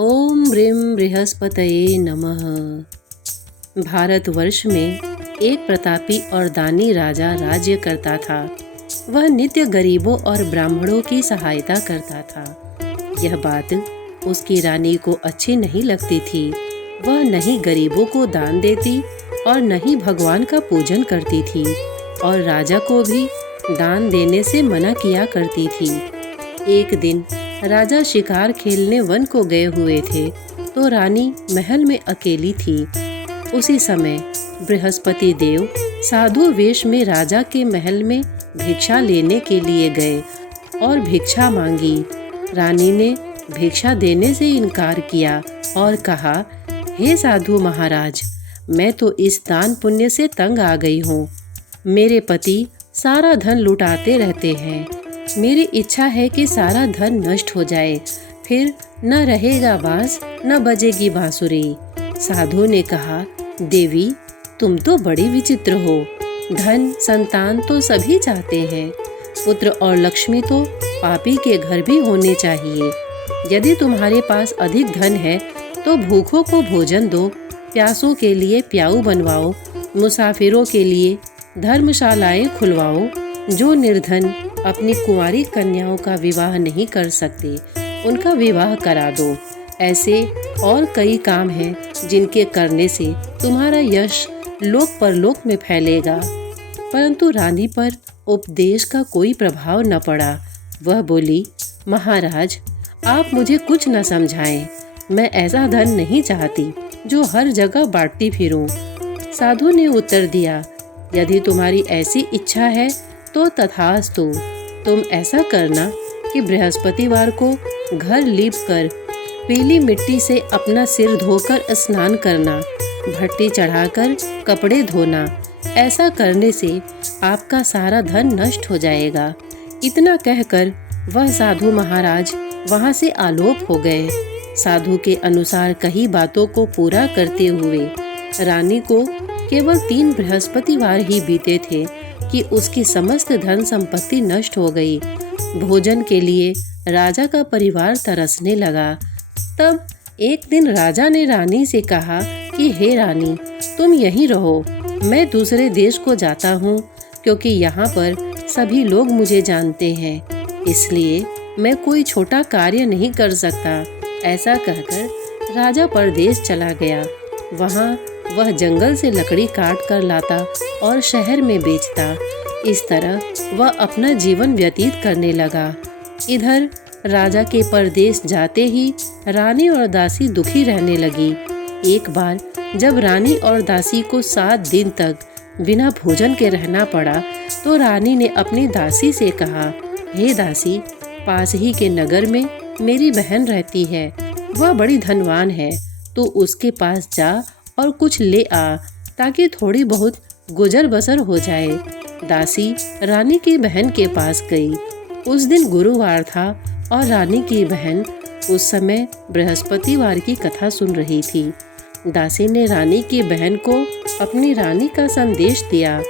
ओम ह्रीं बृहस्पतये नमः। भारतवर्ष में एक प्रतापी और दानी राजा राज्य करता था। वह नित्य गरीबों और ब्राह्मणों की सहायता करता था। यह बात उसकी रानी को अच्छी नहीं लगती थी। वह न ही गरीबों को दान देती और न ही भगवान का पूजन करती थी और राजा को भी दान देने से मना किया करती थी। एक दिन राजा शिकार खेलने वन को गए हुए थे तो रानी महल में अकेली थी। उसी समय बृहस्पति देव साधु वेश में राजा के महल में भिक्षा लेने के लिए गए और भिक्षा मांगी। रानी ने भिक्षा देने से इनकार किया और कहा, हे साधु महाराज, मैं तो इस दान पुण्य से तंग आ गई हूँ। मेरे पति सारा धन लुटाते रहते हैं। मेरी इच्छा है कि सारा धन नष्ट हो जाए, फिर न रहेगा बांस न बजेगी बांसुरी। साधु ने कहा, देवी, तुम तो बड़ी विचित्र हो। धन संतान तो सभी चाहते हैं, पुत्र और लक्ष्मी तो पापी के घर भी होने चाहिए। यदि तुम्हारे पास अधिक धन है तो भूखों को भोजन दो, प्यासों के लिए प्याऊ बनवाओ, मुसाफिरों के लिए धर्मशालाएं खुलवाओ। जो निर्धन अपनी कुंवारी कन्याओं का विवाह नहीं कर सकते, उनका विवाह करा दो। ऐसे और कई काम हैं जिनके करने से तुम्हारा यश लोक परलोक में फैलेगा। परंतु रानी पर उपदेश का कोई प्रभाव न पड़ा। वह बोली, महाराज, आप मुझे कुछ न समझाएं। मैं ऐसा धन नहीं चाहती जो हर जगह बांटती फिरूं। साधु ने उत्तर दिया, यदि तुम्हारी ऐसी इच्छा है तो तथास्तु। तुम ऐसा करना कि बृहस्पतिवार को घर लीप कर पीली मिट्टी से अपना सिर धोकर स्नान करना, भट्टी चढ़ाकर कपड़े धोना। ऐसा करने से आपका सारा धन नष्ट हो जाएगा। इतना कहकर वह साधु महाराज वहां से आलोप हो गए। साधु के अनुसार कही बातों को पूरा करते हुए रानी को केवल 3 बृहस्पतिवार ही बीते थे कि उसकी समस्त धन संपत्ति नष्ट हो गई। भोजन के लिए राजा का परिवार तरसने लगा। तब एक दिन राजा ने रानी से कहा कि हे रानी, तुम यहीं रहो। मैं दूसरे देश को जाता हूँ क्योंकि यहाँ पर सभी लोग मुझे जानते हैं, इसलिए मैं कोई छोटा कार्य नहीं कर सकता। ऐसा कहकर राजा परदेश चला गया। वहाँ वह जंगल से लकड़ी काट कर लाता और शहर में बेचता। इस तरह वह अपना जीवन व्यतीत करने लगा। इधर राजा के परदेश जाते ही रानी और दासी दुखी रहने लगी। एक बार जब रानी और दासी को 7 दिन तक बिना भोजन के रहना पड़ा तो रानी ने अपनी दासी से कहा, हे दासी, पास ही के नगर में मेरी बहन रहती है। वह बड़ी धनवान है, तो उसके पास जा और कुछ ले आ ताकि थोड़ी बहुत गुजर बसर हो जाए। दासी रानी की बहन के पास गई। उस दिन गुरुवार था और रानी की बहन उस समय बृहस्पतिवार की कथा सुन रही थी। दासी ने रानी की बहन को अपनी रानी का संदेश दिया,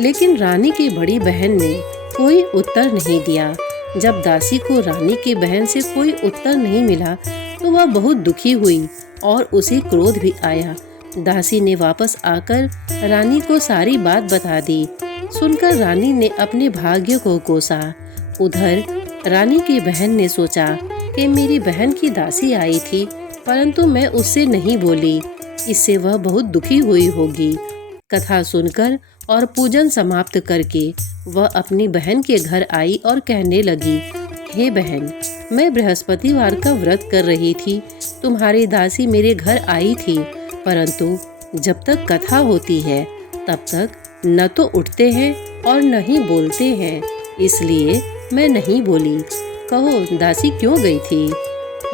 लेकिन रानी की बड़ी बहन ने कोई उत्तर नहीं दिया। जब दासी को रानी की बहन से कोई उत्तर नहीं मिला तो वह बहुत दुखी हुई और उसे क्रोध भी आया। दासी ने वापस आकर रानी को सारी बात बता दी। सुनकर रानी ने अपने भाग्य को कोसा। उधर रानी की बहन ने सोचा कि मेरी बहन की दासी आई थी, परंतु मैं उससे नहीं बोली, इससे वह बहुत दुखी हुई होगी। कथा सुनकर और पूजन समाप्त करके वह अपनी बहन के घर आई और कहने लगी, हे बहन, मैं बृहस्पतिवार का व्रत कर रही थी। तुम्हारी दासी मेरे घर आई थी, परंतु जब तक कथा होती है तब तक न तो उठते हैं और न ही बोलते हैं, इसलिए मैं नहीं बोली। कहो, दासी क्यों गई थी?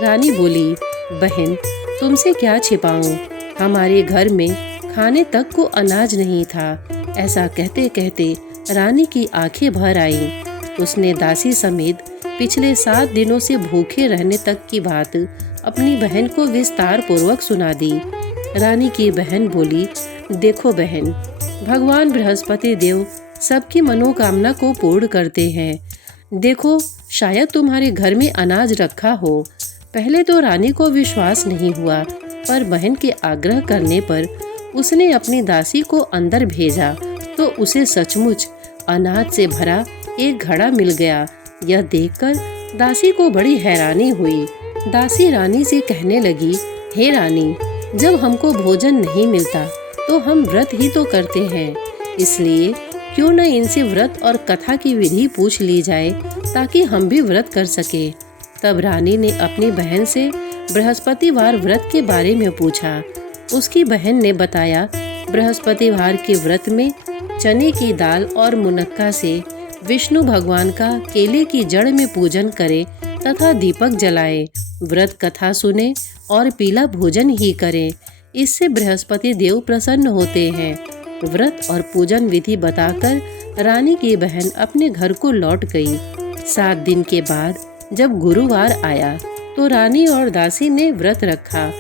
रानी बोली, बहन, तुमसे क्या छिपाऊं? हमारे घर में खाने तक को अनाज नहीं था। ऐसा कहते कहते रानी की आंखें भर आईं। उसने दासी समेत पिछले 7 दिनों से भूखे रहने तक की बात अपनी बहन को विस्तार पूर्वक सुना दी। रानी की बहन बोली, देखो बहन, भगवान बृहस्पति देव सबकी मनोकामना को पूर्ण करते हैं। देखो, शायद तुम्हारे घर में अनाज रखा हो। पहले तो रानी को विश्वास नहीं हुआ, पर बहन के आग्रह करने पर उसने अपनी दासी को अंदर भेजा तो उसे सचमुच अनाज से भरा एक घड़ा मिल गया। यह देखकर दासी को बड़ी हैरानी हुई। दासी रानी से कहने लगी, हे रानी, जब हमको भोजन नहीं मिलता तो हम व्रत ही तो करते हैं, इसलिए क्यों न इनसे व्रत और कथा की विधि पूछ ली जाए ताकि हम भी व्रत कर सके। तब रानी ने अपनी बहन से बृहस्पतिवार व्रत के बारे में पूछा। उसकी बहन ने बताया, बृहस्पतिवार के व्रत में चने की दाल और मुनक्का से विष्णु भगवान का केले की जड़ में पूजन करें तथा दीपक जलाएं, व्रत कथा सुने और पीला भोजन ही करें। इससे बृहस्पति देव प्रसन्न होते हैं। व्रत और पूजन विधि बताकर रानी की बहन अपने घर को लौट गई। 7 दिन के बाद जब गुरुवार आया तो रानी और दासी ने व्रत रखा।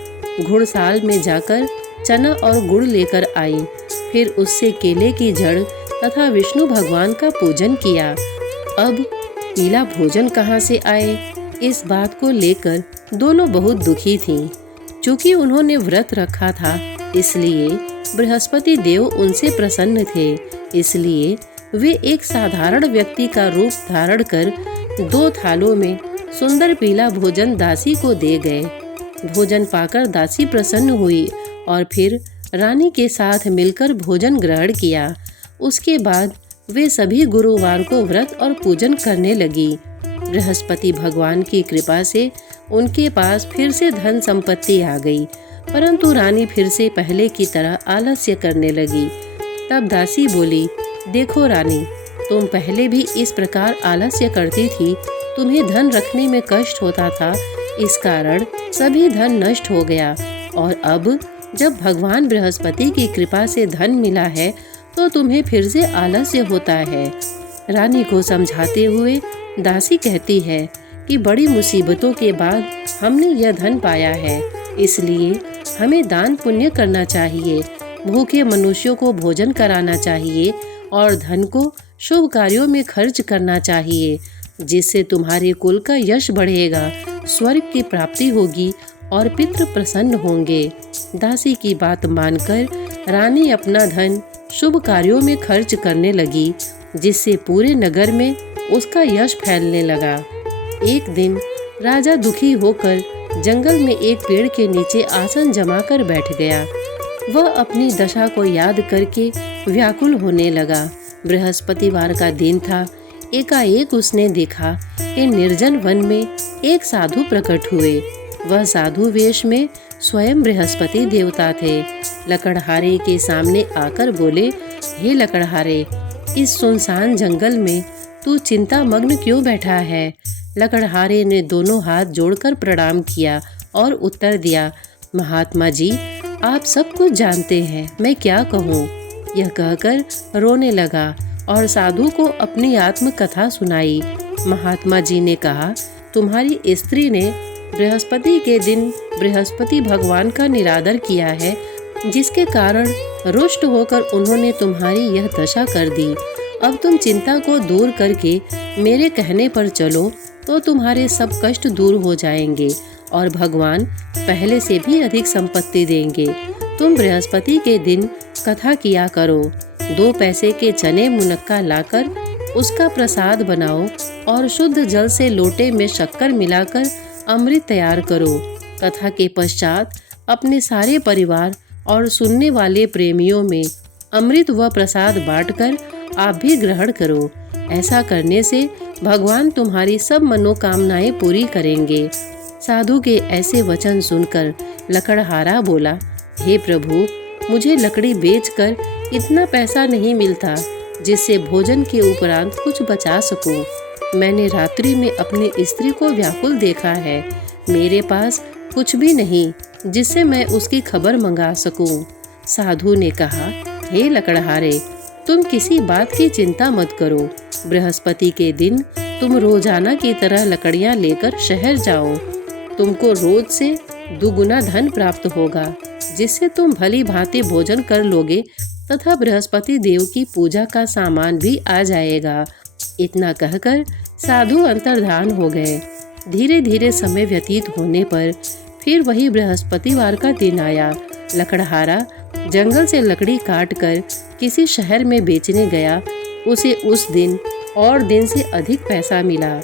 घुड़साल में जाकर चना और गुड़ लेकर आई, फिर उससे केले की जड़ तथा विष्णु भगवान का पूजन किया। अब पीला भोजन कहाँ से आए, इस बात को लेकर दोनों बहुत दुखी थीं। चूँकि उन्होंने व्रत रखा था, इसलिए बृहस्पति देव उनसे प्रसन्न थे। इसलिए वे एक साधारण व्यक्ति का रूप धारण कर 2 थालों में सुंदर पीला भोजन दासी को दे गए। भोजन पाकर दासी प्रसन्न हुई और फिर रानी के साथ मिलकर भोजन ग्रहण किया। उसके बाद वे सभी गुरुवार को व्रत और पूजन करने लगी। बृहस्पति भगवान की कृपा से उनके पास फिर से धन संपत्ति आ गई, परंतु रानी फिर से पहले की तरह आलस्य करने लगी। तब दासी बोली, देखो रानी, तुम पहले भी इस प्रकार आलस्य करती थी, तुम्हें धन रखने में कष्ट होता था, इस कारण सभी धन नष्ट हो गया, और अब जब भगवान बृहस्पति की कृपा से धन मिला है तो तुम्हें फिर से आलस्य होता है। रानी को समझाते हुए दासी कहती है कि बड़ी मुसीबतों के बाद हमने यह धन पाया है, इसलिए हमें दान पुण्य करना चाहिए, भूखे मनुष्यों को भोजन कराना चाहिए और धन को शुभ कार्यों में खर्च करना चाहिए, जिससे तुम्हारे कुल का यश बढ़ेगा, स्वर्ग की प्राप्ति होगी और पितृ प्रसन्न होंगे। दासी की बात मानकर रानी अपना धन शुभ कार्यों में खर्च करने लगी, जिससे पूरे नगर में उसका यश फैलने लगा। एक दिन राजा दुखी होकर जंगल में एक पेड़ के नीचे आसन जमाकर बैठ गया। वह अपनी दशा को याद करके व्याकुल होने लगा। बृहस्पतिवार का दिन था। एकाएक उसने देखा कि निर्जन वन में एक साधु प्रकट हुए। वह साधु वेश में स्वयं बृहस्पति देवता थे। लकड़हारे के सामने आकर बोले, हे लकड़हारे, इस सुनसान जंगल में तू चिंता मग्न क्यों बैठा है? लकड़हारे ने दोनों हाथ जोड़कर प्रणाम किया और उत्तर दिया, महात्मा जी, आप सब कुछ जानते हैं, मैं क्या कहूँ। यह कहकर रोने लगा और साधु को अपनी आत्मकथा सुनाई। महात्मा जी ने कहा, तुम्हारी स्त्री ने बृहस्पति के दिन बृहस्पति भगवान का निरादर किया है, जिसके कारण रुष्ट होकर उन्होंने तुम्हारी यह दशा कर दी। अब तुम चिंता को दूर करके मेरे कहने पर चलो तो तुम्हारे सब कष्ट दूर हो जाएंगे और भगवान पहले से भी अधिक संपत्ति देंगे। तुम बृहस्पति के दिन कथा किया करो। 2 पैसे के चने मुनक्का लाकर उसका प्रसाद बनाओ और शुद्ध जल से लोटे में शक्कर मिलाकर अमृत तैयार करो। कथा के पश्चात अपने सारे परिवार और सुनने वाले प्रेमियों में अमृत व प्रसाद बांटकर आप भी ग्रहण करो। ऐसा करने से भगवान तुम्हारी सब मनोकामनाएं पूरी करेंगे। साधु के ऐसे वचन सुनकर लकड़हारा बोला, हे प्रभु, मुझे लकड़ी बेचकर इतना पैसा नहीं मिलता जिससे भोजन के उपरांत कुछ बचा सकूं। मैंने रात्रि में अपनी स्त्री को व्याकुल देखा है। मेरे पास कुछ भी नहीं जिससे मैं उसकी खबर मंगा सकूं। साधु ने कहा, हे लकड़हारे, तुम किसी बात की चिंता मत करो। बृहस्पति के दिन तुम रोजाना की तरह लकड़ियां लेकर शहर जाओ। तुमको रोज से दुगुना धन प्राप्त होगा, जिससे तुम भली भांति भोजन कर लोगे तथा बृहस्पति देव की पूजा का सामान भी आ जाएगा। इतना कहकर साधु अंतर्धान हो गए। धीरे धीरे समय व्यतीत होने पर फिर वही बृहस्पतिवार का दिन आया। लकड़हारा जंगल से लकड़ी काटकर किसी शहर में बेचने गया। उसे उस दिन और दिन से अधिक पैसा मिला।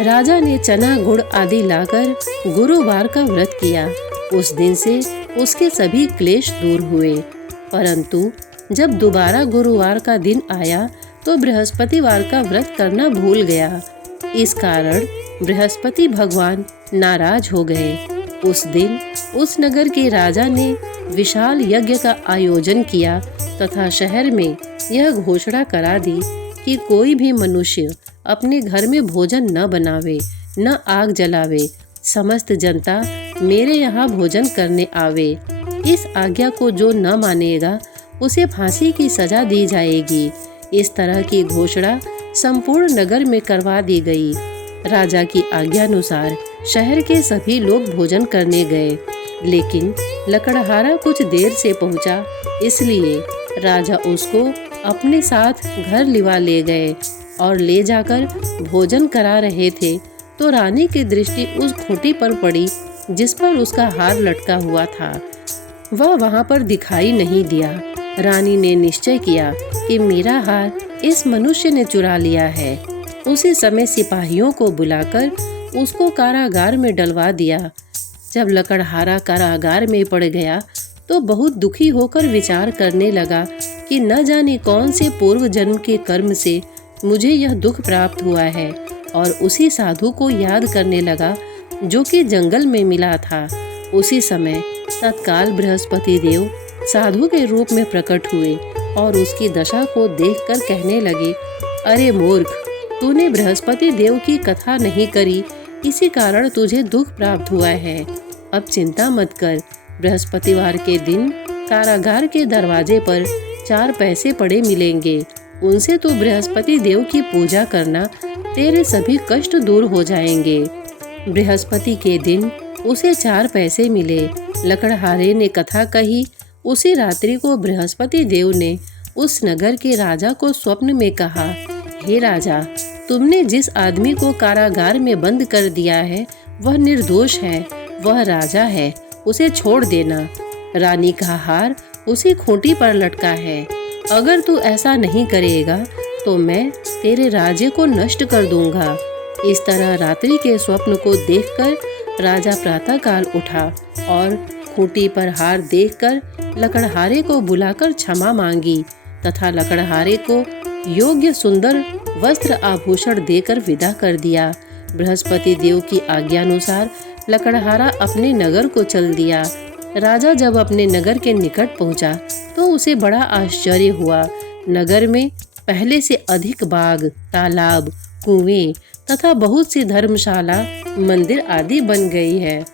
राजा ने चना गुड़ आदि लाकर गुरुवार का व्रत किया। उस दिन से उसके सभी क्लेश दूर हुए। परंतु जब दोबारा गुरुवार का दिन आया तो बृहस्पतिवार का व्रत करना भूल गया। इस कारण बृहस्पति भगवान नाराज हो गए। उस दिन उस नगर के राजा ने विशाल यज्ञ का आयोजन किया तथा शहर में यह घोषणा करा दी कि कोई भी मनुष्य अपने घर में भोजन न बनावे, न आग जलावे। समस्त जनता मेरे यहाँ भोजन करने आवे। इस आज्ञा को जो न मानेगा उसे फांसी की सजा दी जाएगी। इस तरह की घोषणा संपूर्ण नगर में करवा दी गई। राजा की आज्ञानुसार शहर के सभी लोग भोजन करने गए, लेकिन लकड़हारा कुछ देर से पहुंचा, इसलिए राजा उसको अपने साथ घर लिवा ले गए और ले जाकर भोजन करा रहे थे तो रानी की दृष्टि उस खूंटी पर पड़ी जिस पर उसका हार लटका हुआ था। वह वहां पर दिखाई नहीं दिया। रानी ने निश्चय किया कि मेरा हार इस मनुष्य ने चुरा लिया है। उसी समय सिपाहियों को बुलाकर उसको कारागार में डलवा दिया। जब लकड़हारा कारागार में पड़ गया तो बहुत दुखी होकर विचार करने लगा कि न जाने कौन से पूर्व जन्म के कर्म से मुझे यह दुख प्राप्त हुआ है, और उसी साधु को याद करने लगा जो कि जंगल में मिला था। उसी समय तत्काल बृहस्पति देव साधु के रूप में प्रकट हुए और उसकी दशा को देखकर कहने लगे, अरे मूर्ख, तूने बृहस्पति देव की कथा नहीं करी, इसी कारण तुझे दुख प्राप्त हुआ है। अब चिंता मत कर। बृहस्पतिवार के दिन कारागार के दरवाजे पर 4 पैसे पड़े मिलेंगे। उनसे तो बृहस्पति देव की पूजा करना, तेरे सभी कष्ट दूर हो जाएंगे। बृहस्पति के दिन उसे 4 पैसे मिले। लकड़हारे ने कथा कही। उसी रात्रि को बृहस्पति देव ने उस नगर के राजा को स्वप्न में कहा, हे राजा, तुमने जिस आदमी को कारागार में बंद कर दिया है वह निर्दोष है, वह राजा है, उसे छोड़ देना। रानी का हार उसी खूंटी पर लटका है। अगर तू ऐसा नहीं करेगा तो मैं तेरे राज्य को नष्ट कर दूंगा। इस तरह रात्रि के स्वप्न को देखकर राजा प्रातःकाल उठा और खूंटी पर हार देखकर लकड़हारे को बुलाकर क्षमा मांगी तथा लकड़हारे को योग्य सुंदर वस्त्र आभूषण देकर विदा कर दिया। बृहस्पति देव की आज्ञानुसार लकड़हारा अपने नगर को चल दिया। राजा जब अपने नगर के निकट पहुंचा तो उसे बड़ा आश्चर्य हुआ। नगर में पहले से अधिक बाग, तालाब, कुएं तथा बहुत सी धर्मशाला, मंदिर आदि बन गई है।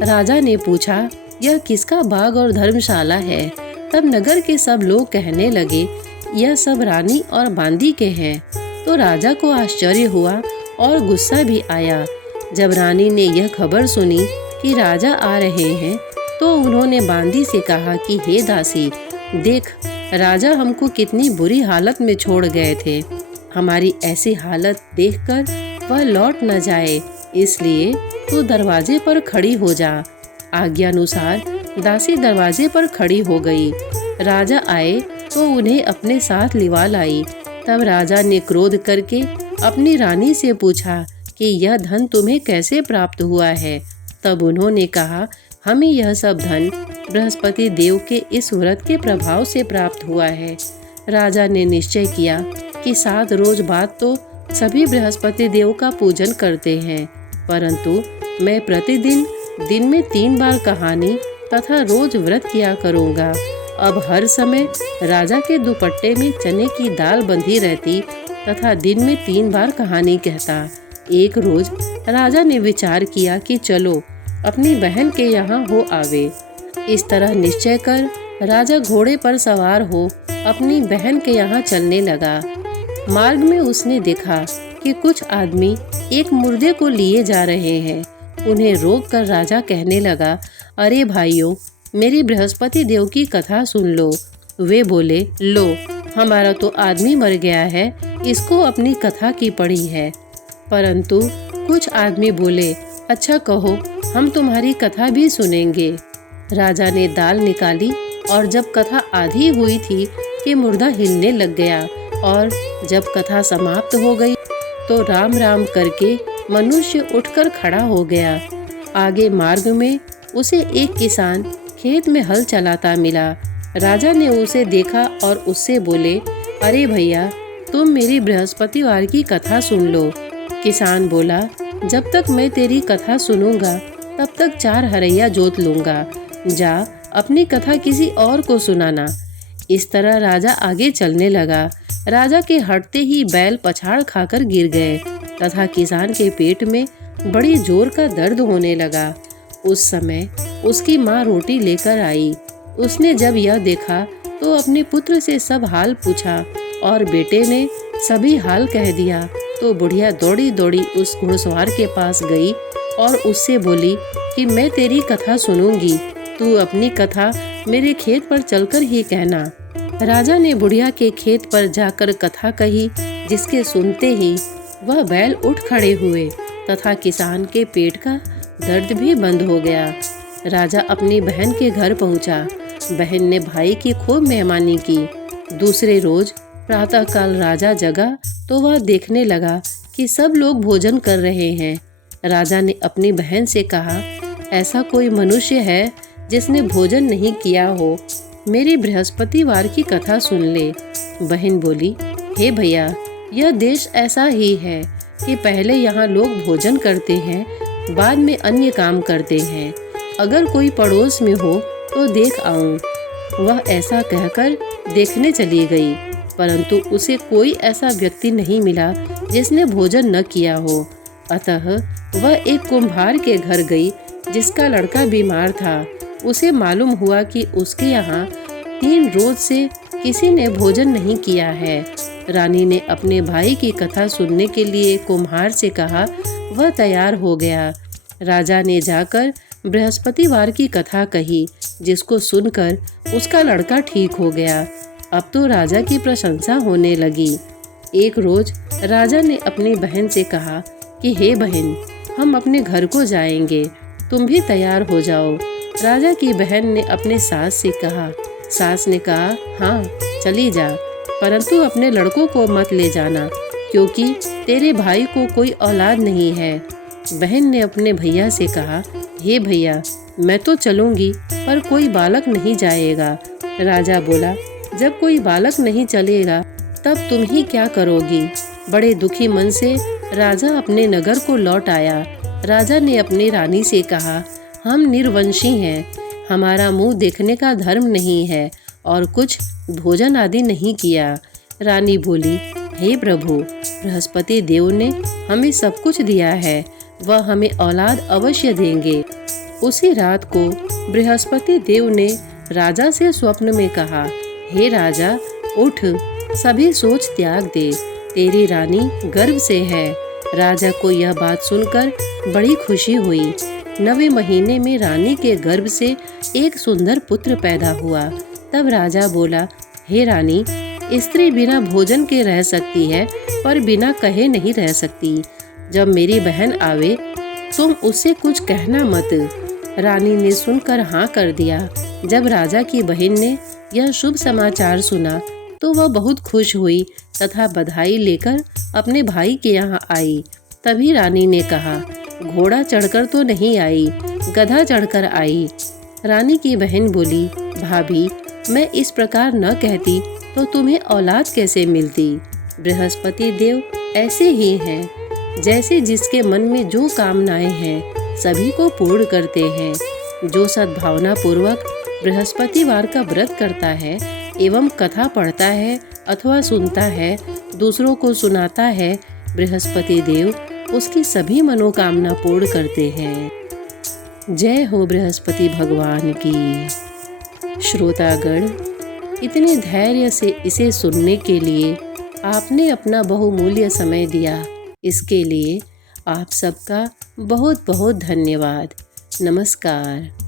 राजा ने पूछा, यह किसका बाग और धर्मशाला है? तब नगर के सब लोग कहने लगे, यह सब रानी और बांदी के हैं। तो राजा को आश्चर्य हुआ और गुस्सा भी आया। जब रानी ने यह खबर सुनी कि राजा आ रहे हैं तो उन्होंने बांदी से कहा कि हे दासी, देख, राजा हमको कितनी बुरी हालत में छोड़ गए थे। हमारी ऐसी हालत देखकर वह लौट न जाए, इसलिए तू दरवाजे पर खड़ी हो जा। आज्ञानुसार दासी दरवाजे पर खड़ी हो गई। राजा आए तो उन्हें अपने साथ लिवा लाई। तब राजा ने क्रोध करके अपनी रानी से पूछा कि यह धन तुम्हें कैसे प्राप्त हुआ है? तब उन्होंने कहा, हमें यह सब धन बृहस्पति देव के इस व्रत के प्रभाव से प्राप्त हुआ है। राजा ने निश्चय किया कि 7 रोज बाद तो सभी बृहस्पति देव का पूजन करते हैं, परंतु मैं प्रतिदिन दिन में 3 बार कहानी तथा रोज व्रत किया करूँगा। अब हर समय राजा के दुपट्टे में चने की दाल बंधी रहती तथा दिन में 3 बार कहानी कहता। एक रोज राजा ने विचार किया कि चलो अपनी बहन के यहाँ हो आवे। इस तरह निश्चय कर राजा घोड़े पर सवार हो अपनी बहन के यहाँ चलने लगा। मार्ग में उसने देखा कि कुछ आदमी एक मुर्दे को लिए जा रहे हैं। उन्हें रोककर राजा कहने लगा, अरे भाइयों, मेरी बृहस्पति देव की कथा सुन लो। वे बोले, लो, हमारा तो आदमी मर गया है, इसको अपनी कथा की पड़ी है। परंतु कुछ आदमी बोले, अच्छा कहो, हम तुम्हारी कथा भी सुनेंगे। राजा ने दाल निकाली और जब कथा आधी हुई थी कि मुर्दा हिलने लग गया, और जब कथा समाप्त हो गई तो राम राम करके मनुष्य उठकर खड़ा हो गया। आगे मार्ग में उसे एक किसान खेत में हल चलाता मिला। राजा ने उसे देखा और उससे बोले, अरे भैया, तुम मेरी बृहस्पतिवार की कथा सुन लो। किसान बोला, जब तक मैं तेरी कथा सुनूंगा तब तक 4 हरैया जोत लूंगा। जा अपनी कथा किसी और को सुनाना। इस तरह राजा आगे चलने लगा। राजा के हटते ही बैल पछाड़ खाकर गिर गए तथा किसान के पेट में बड़ी जोर का दर्द होने लगा। उस समय उसकी माँ रोटी लेकर आई। उसने जब यह देखा तो अपने पुत्र से सब हाल पूछा और बेटे ने सभी हाल कह दिया। तो बुढ़िया दौड़ी दौड़ी उस घुड़सवार के पास गई और उससे बोली कि मैं तेरी कथा सुनूंगी, तू अपनी कथा मेरे खेत पर चलकर ही कहना। राजा ने बुढ़िया के खेत पर जाकर कथा कही, जिसके सुनते ही वह बैल उठ खड़े हुए तथा किसान के पेट का दर्द भी बंद हो गया। राजा अपनी बहन के घर पहुंचा। बहन ने भाई की खूब मेहमानी की। दूसरे रोज प्रातःकाल राजा जगा तो वह देखने लगा कि सब लोग भोजन कर रहे हैं। राजा ने अपनी बहन से कहा, ऐसा कोई मनुष्य है जिसने भोजन नहीं किया हो, मेरी बृहस्पतिवार की कथा सुन ले। बहन बोली, हे भैया, यह देश ऐसा ही है कि पहले यहाँ लोग भोजन करते हैं, बाद में अन्य काम करते हैं। अगर कोई पड़ोस में हो तो देख आऊं। वह ऐसा कहकर देखने चली गई, परंतु उसे कोई ऐसा व्यक्ति नहीं मिला जिसने भोजन न किया हो। अतः वह एक कुम्हार के घर गई जिसका लड़का बीमार था। उसे मालूम हुआ कि उसके यहाँ 3 रोज से किसी ने भोजन नहीं किया है। रानी ने अपने भाई की कथा सुनने के लिए कुम्हार से कहा। वह तैयार हो गया। राजा ने जाकर बृहस्पतिवार की कथा कही, जिसको सुनकर उसका लड़का ठीक हो गया। अब तो राजा की प्रशंसा होने लगी। एक रोज राजा ने अपनी बहन से कहा कि हे बहन, हम अपने घर को जाएंगे, तुम भी तैयार हो जाओ। राजा की बहन ने अपने सास से कहा। सास ने कहा, हाँ चली जा, परंतु अपने लड़कों को मत ले जाना, क्योंकि तेरे भाई को कोई औलाद नहीं है। बहन ने अपने भैया से कहा, हे भैया, मैं तो चलूंगी पर कोई बालक नहीं जाएगा। राजा बोला, जब कोई बालक नहीं चलेगा तब तुम ही क्या करोगी। बड़े दुखी मन से राजा अपने नगर को लौट आया। राजा ने अपनी रानी से कहा, हम निर्वंशी हैं, हमारा मुंह देखने का धर्म नहीं है और कुछ भोजन आदि नहीं किया। रानी बोली, हे प्रभु, बृहस्पति देव ने हमें सब कुछ दिया है, वह हमें औलाद अवश्य देंगे। उसी रात को बृहस्पति देव ने राजा से स्वप्न में कहा, हे राजा, उठ, सभी सोच त्याग दे, तेरी रानी गर्भ से है। राजा को यह बात सुनकर बड़ी खुशी हुई। 9वें महीने में रानी के गर्भ से एक सुंदर पुत्र पैदा हुआ। तब राजा बोला, हे रानी, स्त्री बिना भोजन के रह सकती है पर बिना कहे नहीं रह सकती। जब मेरी बहन आवे तुम उससे कुछ कहना मत। रानी ने सुनकर हाँ कर दिया। जब राजा की बहन ने यह शुभ समाचार सुना तो वह बहुत खुश हुई तथा बधाई लेकर अपने भाई के यहाँ आई। तभी रानी ने कहा, घोड़ा चढ़कर तो नहीं आई, गधा चढ़कर आई। रानी की बहन बोली, भाभी, मैं इस प्रकार न कहती तो तुम्हें औलाद कैसे मिलती। बृहस्पति देव ऐसे ही हैं, जैसे जिसके मन में जो कामनाएं हैं सभी को पूर्ण करते हैं। जो सद्भावना पूर्वक बृहस्पतिवार का व्रत करता है एवं कथा पढ़ता है अथवा सुनता है, दूसरों को सुनाता है, बृहस्पति देव उसकी सभी मनोकामना पूर्ण करते हैं। जय हो बृहस्पति भगवान की। श्रोतागण, इतने धैर्य से इसे सुनने के लिए आपने अपना बहुमूल्य समय दिया, इसके लिए आप सबका बहुत बहुत धन्यवाद। नमस्कार।